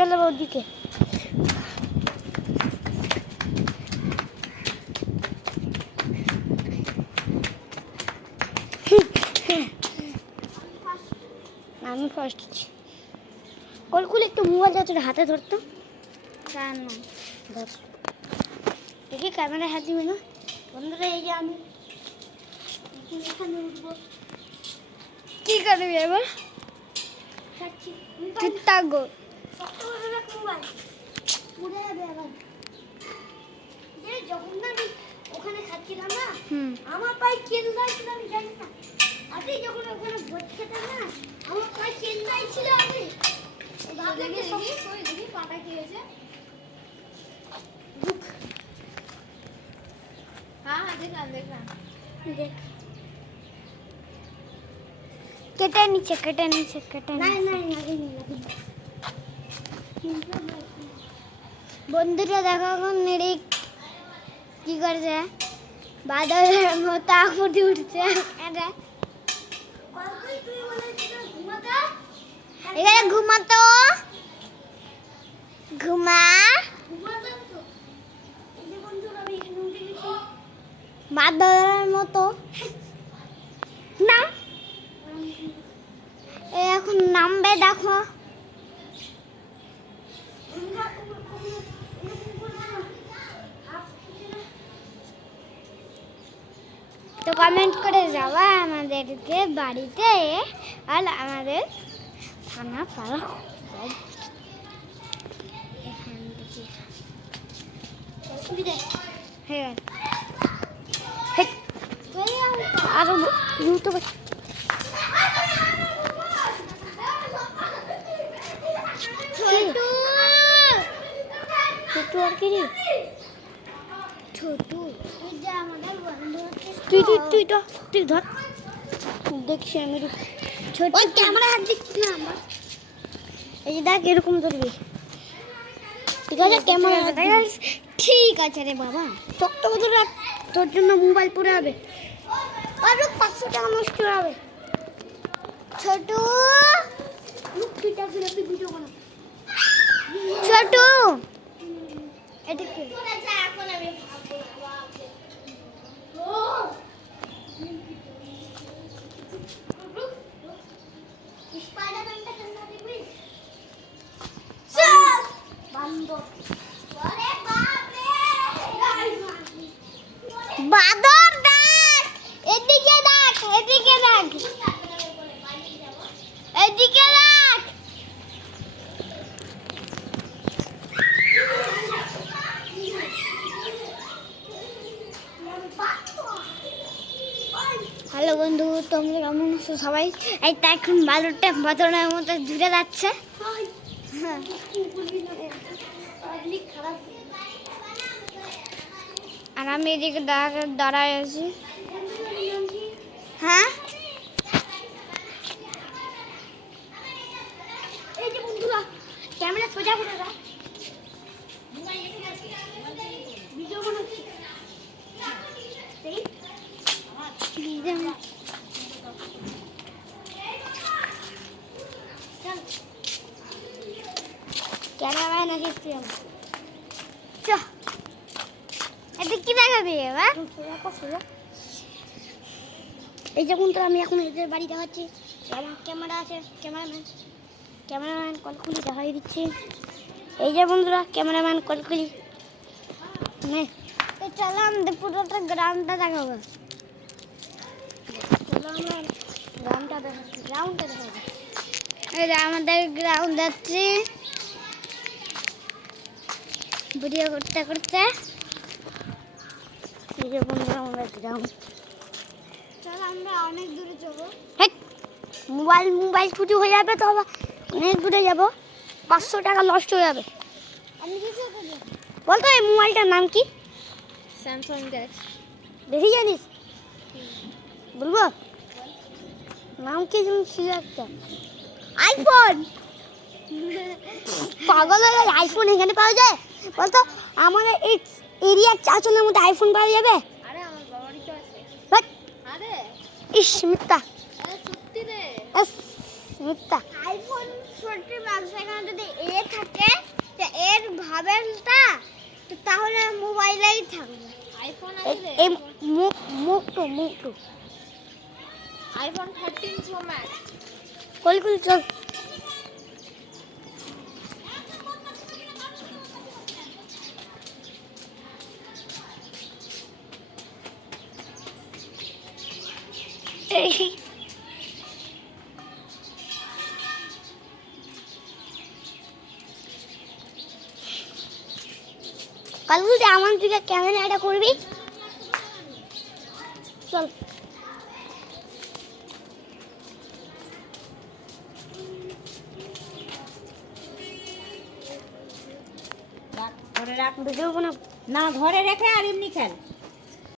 চলো ওদিকে। আমি ফার্স্ট আছি। কলকুল একটু মোবাইল যাচ্ছে হাতে ধরতো। কেন ধর দেখি ক্যামেরায় হাত দিবে না বন্ধুরা। এই যে আমি এখানে উঠবো। কি করবি এবার? থাকবো মোবাইল উড়ে যাবে আবার। যখন না আমি ওখানে খাচ্ছিলাম না, আমার পায়ে কেল্লাই ছিল, আমি জানি না। আগে যখন ওখানে ভোট খেতাম না, আমার পায়ে কেল্লাই ছিল। আমি দেখি পাটা কি হয়েছে। হ্যাঁ দেখলাম দেখ কেটে নিচে বন্ধুরা দেখো এখন নিরিক কি করছে, বাদলের মতো ফুটে উঠছে। এখানে ঘুমাতো ঘুমা বাদলের মতো না। এখন নামবে দেখো। তো কমেন্ট করে যাওয়া আমাদেরকে বাড়িতে আর আমাদের থানা পাড়া এখান থেকে হ্যাঁ আরো ইউটিউবে ছোটু আর কি রে ছোটু তুই ধর দেখছি আমি ছোট ক্যামেরা হাত দিচ্ছি না আমরা। এই যে দেখ এরকম ধরবি ঠিক আছে ক্যামেরা ঠিক আছে রে বাবা। শক্ত করে রাখ, তোর জন্য মোবাইল পুরো হবে আরো 500 টাকা নষ্ট হবে। ছোটু ছোটু এটা কি বাদর দেখ এদিকে দেখ এদিকে দেখ এদিকে দেখ। হ্যালো বন্ধু, তোমরা কেমন আছো সবাই? এই তা এখন বাদরের মতো ঘুরে যাচ্ছে। আর আমি এদিকে দাঁড়ায় আছি। হ্যাঁ এই যে বন্ধুরা ক্যামেরা সোজা করে দাও, ভিডিও বানাচ্ছি। ক্যামেরাম্যান আসছি আমি। এটা কি দেখাবি এবার? এই যে বন্ধুরা আমি এখন এদের বাড়ি দেখাচ্ছি। আমার ক্যামেরা আছে, ক্যামেরাম্যান কলকুলি দেখাই দিচ্ছি। এই যে বন্ধুরা ক্যামেরাম্যান কলকুলি চলো আমাদের পুরোটা গ্রাউন্ডটা দেখাবো। চলো আমরা গ্রাউন্ডটা দেখাবো। এই যে আমাদের গ্রাউন্ড যাচ্ছি ভিডিও করতে করতে। এই যে বন্ধুরা আমাদের গ্রাউন্ড। চলো আমরা অনেক দূরে যাবো। মোবাইল ছুটি হয়ে যাবে তো অনেক দূরে যাবো, 500 টাকা নষ্ট হয়ে যাবে। আমি বলতো এই মোবাইলটার নাম কি? Samsung Galaxy. দেখি জানিস? বলবো নাম কি? একটা আইফোন। পাগল হয়ে গেল, আইফোন এখানে পাওয়া যায় বলতো? আমাদের এই এরিয়ার 4 জনের মধ্যে আইফোন পাওয়া যাবে? আরে আমার বাবারই তো আছে। আরে ইস মিথ্যা, সত্যি রে মিথ্যা। আইফোন 40 মার্কস এখানে যদি এ থাকে মোবাইলটা তো তাহলে মোবাইলেই থাকবে। আইফোন আছে এই মুখ আইফোন 13 প্রো ম্যাক্স। কলকুল চল। কালকে আমার দিকে ক্যামেরাটা করবি চল। রাখ, ধরে রাখ। ভিডিও বানাবো। না, ধরে রেখে আর এমনি খেল।